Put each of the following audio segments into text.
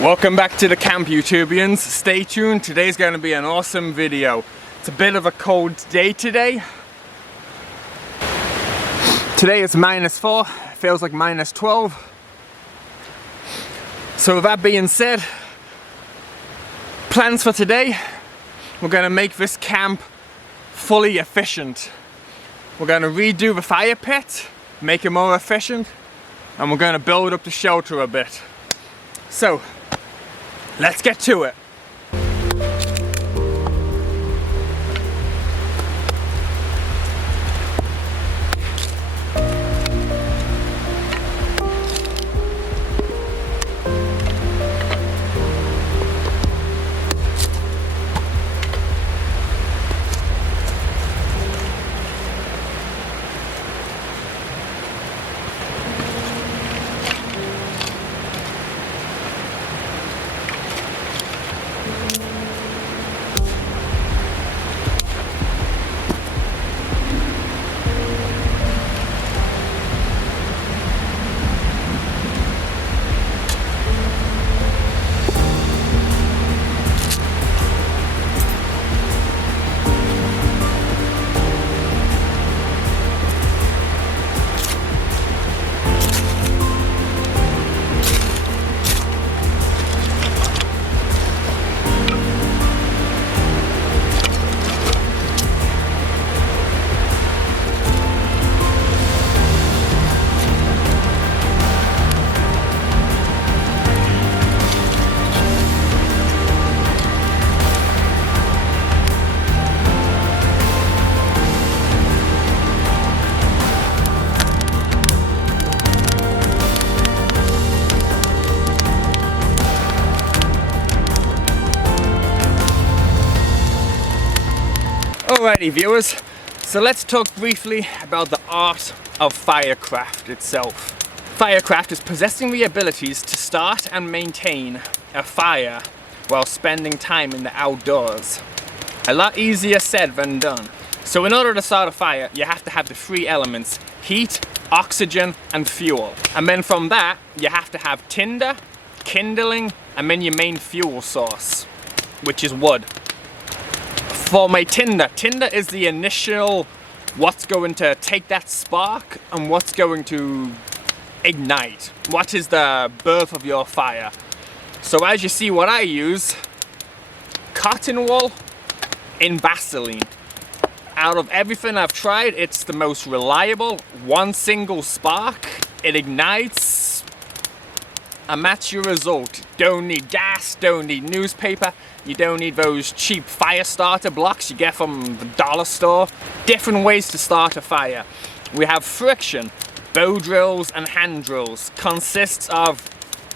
Welcome back to the camp, YouTubians. Stay tuned, today's going to be an awesome video. It's a bit of a cold day today. Today is -4, feels like -12. So with that being said, plans for today, we're going to make this camp fully efficient. We're going to redo the fire pit, make it more efficient, and we're going to build up the shelter a bit. So, let's get to it. Alrighty viewers, so let's talk briefly about the art of Firecraft itself. Firecraft is possessing the abilities to start and maintain a fire while spending time in the outdoors. A lot easier said than done. So in order to start a fire, you have to have the 3 elements: heat, oxygen, and fuel. And then from that, you have to have tinder, kindling, and then your main fuel source, which is wood. For my tinder is the initial, what's going to take that spark and what's going to ignite. What is the birth of your fire? So as you see, what I use, cotton wool in Vaseline. Out of everything I've tried, it's the most reliable. One single spark, it ignites, and that's your result. Don't need gas, don't need newspaper, you don't need those cheap fire starter blocks you get from the dollar store. Different ways to start a fire. We have friction, bow drills and hand drills. Consists of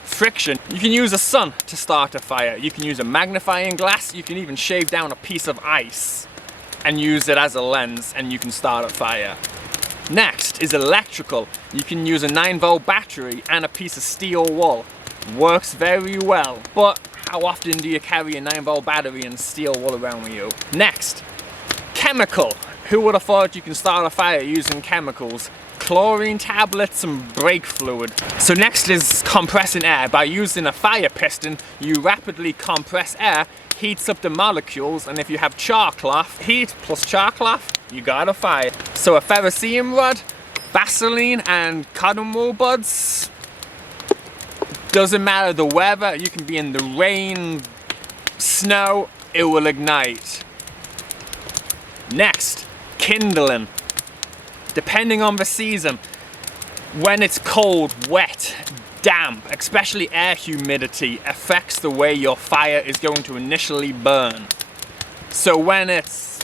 friction. You can use a sun to start a fire. You can use a magnifying glass. You can even shave down a piece of ice and use it as a lens, and you can start a fire. Next is electrical. You can use a 9-volt battery and a piece of steel wool. Works very well, but how often do you carry a 9-volt battery and steel wool around with you? Next, chemical. Who would have thought you can start a fire using chemicals? Chlorine tablets and brake fluid. So next is compressing air. By using a fire piston, you rapidly compress air, heats up the molecules, and if you have char cloth, heat plus char cloth, you got a fire. So a ferrocerium rod, Vaseline, and cotton wool buds. Doesn't matter the weather, you can be in the rain, snow, it will ignite. Next, kindling. Depending on the season, when it's cold, wet, damp, especially air humidity, affects the way your fire is going to initially burn. So when it's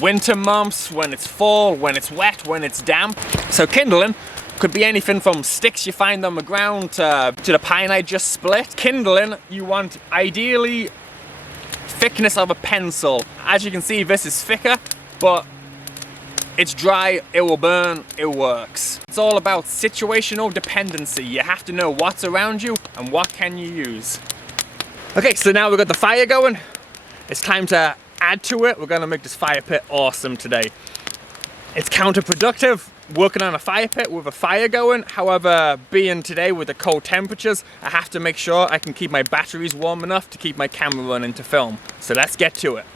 winter months, when it's fall, when it's wet, when it's damp. So kindling could be anything from sticks you find on the ground to the pine I just split. Kindling, you want ideally thickness of a pencil. As you can see, this is thicker, but it's dry, it will burn, it works. It's all about situational dependency. You have to know what's around you and what can you use. Okay, so now we've got the fire going. It's time to add to it. We're gonna make this fire pit awesome today. It's counterproductive, working on a fire pit with a fire going. However, being today with the cold temperatures, I have to make sure I can keep my batteries warm enough to keep my camera running to film. So let's get to it.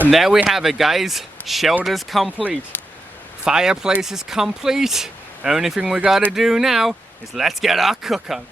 And there we have it, guys. Shelter's complete. Fireplace is complete. Only thing we gotta do now is let's get our cook on.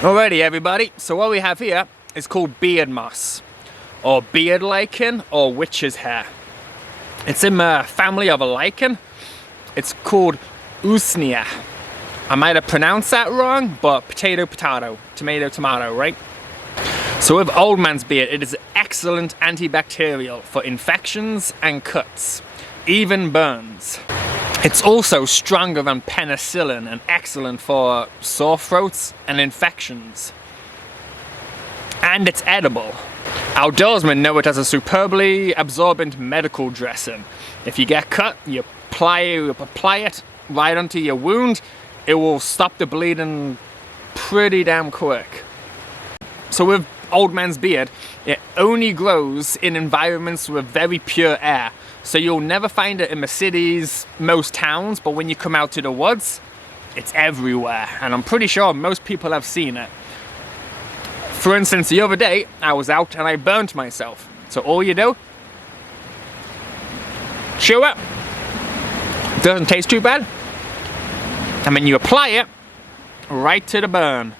Alrighty everybody, so what we have here is called beard moss, or beard lichen, or witch's hair. It's in the family of a lichen. It's called Usnea. I might have pronounced that wrong, but potato, potato, tomato, tomato, right? So with old man's beard, it is excellent antibacterial for infections and cuts, even burns. It's also stronger than penicillin and excellent for sore throats and infections. And it's edible. Outdoorsmen know it as a superbly absorbent medical dressing. If you get cut, you apply it right onto your wound. It will stop the bleeding pretty damn quick. So with old man's beard, it only grows in environments with very pure air. So you'll never find it in the cities, most towns, but when you come out to the woods, it's everywhere. And I'm pretty sure most people have seen it. For instance, the other day, I was out and I burnt myself. So all you do, chew it. Doesn't taste too bad. And then you apply it right to the burn.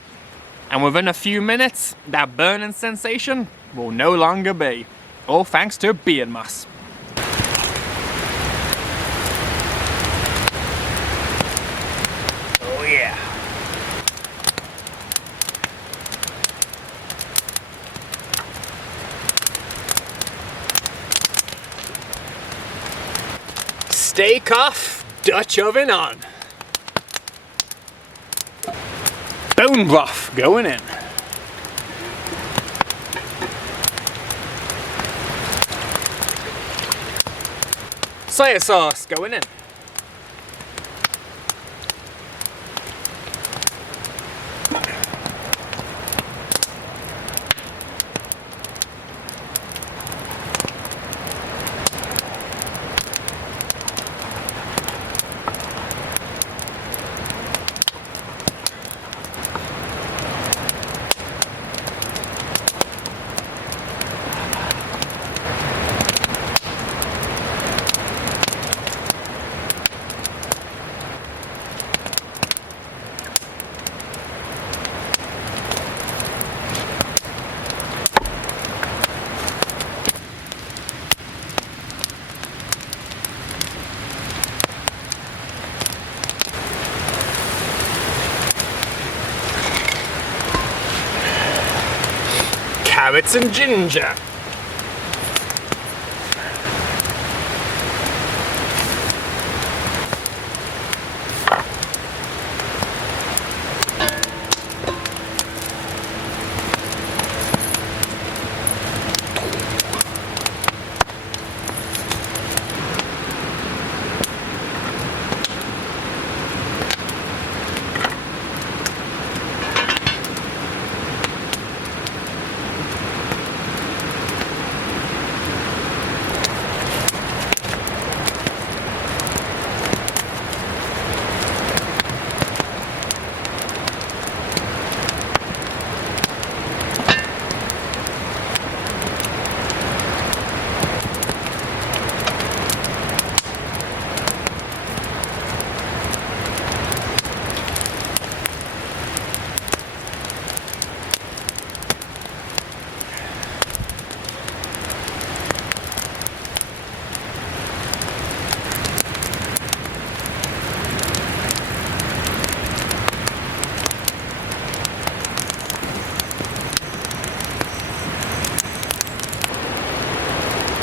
And within a few minutes, that burning sensation will no longer be. All thanks to beard moss. Oh yeah. Steak off, Dutch oven on. bone broth going in. Soya sauce going in. Carrots and ginger.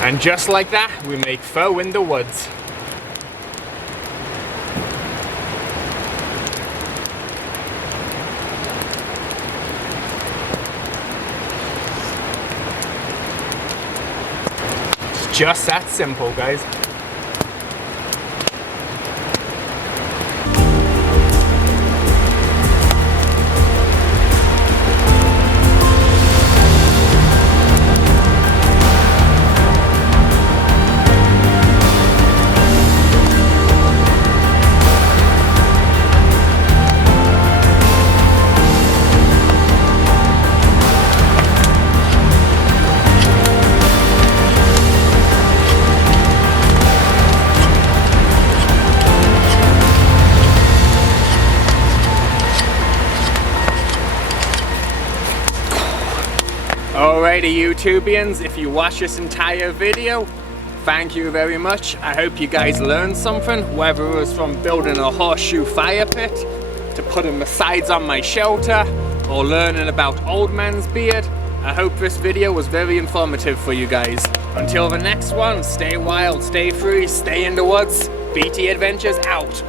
And just like that, we make pho in the woods. It's just that simple, guys. Alrighty YouTubians, if you watch this entire video, thank you very much. I hope you guys learned something, whether it was from building a horseshoe fire pit, to putting the sides on my shelter, or learning about old man's beard. I hope this video was very informative for you guys. Until the next one, stay wild, stay free, stay in the woods. BT Adventures out.